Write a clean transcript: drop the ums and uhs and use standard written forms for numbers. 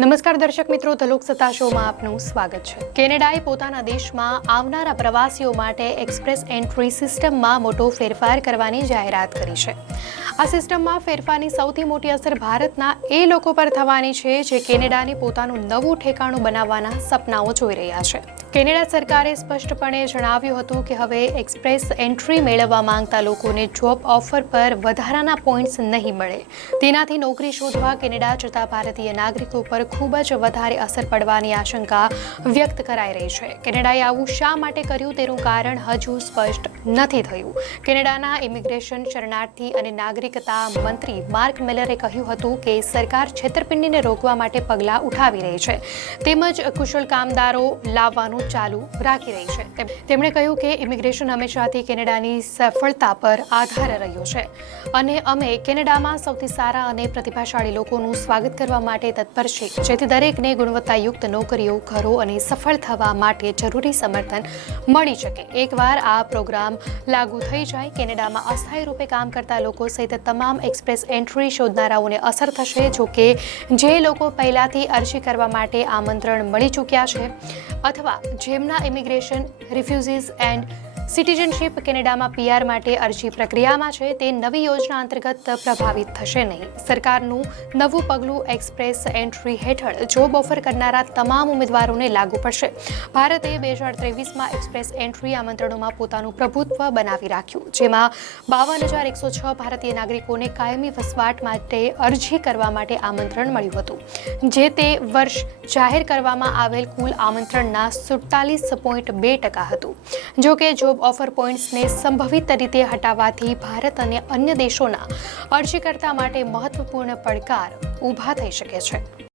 નમસ્કાર દર્શક મિત્રો, ધ લોકસત્તા શોમાં આપનું સ્વાગત છે। કેનેડાએ પોતાના દેશમાં આવનારા પ્રવાસીઓ માટે એક્સપ્રેસ એન્ટ્રી સિસ્ટમમાં મોટો ફેરફાર કરવાની જાહેરાત કરી છે। આ સિસ્ટમમાં ફેરફારની સૌથી મોટી અસર ભારતના એ લોકો પર થવાની છે જે કેનેડાને પોતાનું નવું ઠેકાણું બનાવવાના સપનાઓ જોઈ રહ્યા છે। કેનેડા સરકારે સ્પષ્ટપણે જણાવ્યું હતું કે હવે એક્સપ્રેસ એન્ટ્રી મેળવવા માંગતા લોકોને જોબ ઓફર પર વધારાના પોઈન્ટ્સ નહીં મળે। તેનાથી નોકરી શોધવા કેનેડા જતા ભારતીય નાગરિકો પર ખૂબ જ વધારે અસર પડવાની આશંકા વ્યક્ત કરાઈ રહી છે। કેનેડાએ આવું શા માટે કર્યું તેનું કારણ હજુ સ્પષ્ટ નથી થયું। કેનેડાના ઇમિગ્રેશન, શરણાર્થી અને નાગરિકતા મંત્રી માર્ક મિલરે કહ્યું હતું કે સરકાર છેતરપિંડીને રોકવા માટે પગલાં ઉઠાવી રહી છે તેમજ કુશળ કામદારો લાવવાનું ચાલુ રાખી રહી છે। તેમણે કહ્યું કે ઇમિગ્રેશન હંમેશાથી કેનેડાની સફળતા પર આધાર રહ્યો છે અને અમે કેનેડામાં સૌથી સારા અને પ્રતિભાશાળી લોકોનું સ્વાગત કરવા માટે તત્પર છીએ જેથી દરેકને ગુણવત્તાયુક્ત નોકરીઓ, ઘરો અને સફળ થવા માટે જરૂરી સમર્થન મળી શકે। એકવાર આ પ્રોગ્રામ લાગુ થઈ જાય, કેનેડામાં અસ્થાયી રૂપે કામ કરતા લોકો સહિત તમામ એક્સપ્રેસ એન્ટ્રી શોધનારાઓને અસર થશે। જોકે જે લોકો પહેલાથી અરજી કરવા માટે આમંત્રણ મળી ચૂક્યા છે અથવા જેમના ઇમિગ્રેશન, રિફ્યુઝીઝ એન્ડ સિટીઝનશીપ કેનેડામાં PR માટે અરજી પ્રક્રિયામાં છે તે નવી યોજના અંતર્ગત પ્રભાવિત થશે નહીં। સરકારનું નવું પગલું એક્સપ્રેસ એન્ટ્રી હેઠળ જોબ ઓફર કરનારા તમામ ઉમેદવારોને લાગુ પડશે। ભારતે 2023માં એક્સપ્રેસ એન્ટ્રી આમંત્રણોમાં પોતાનું પ્રભુત્વ બનાવી રાખ્યું, જેમાં 52,106 ભારતીય નાગરિકોને કાયમી વસવાટ માટે અરજી કરવા માટે આમંત્રણ મળ્યું હતું, જે તે વર્ષ જાહેર કરવામાં આવેલ કુલ આમંત્રણના 47.2% હતું। જોકે જોબ ઓફર પોઈન્ટ્સને સંભવિત રીતે હટાવવાથી ભારત અને અન્ય દેશોના અરજીકર્તા માટે મહત્વપૂર્ણ પડકાર ઊભા થઈ શકે છે।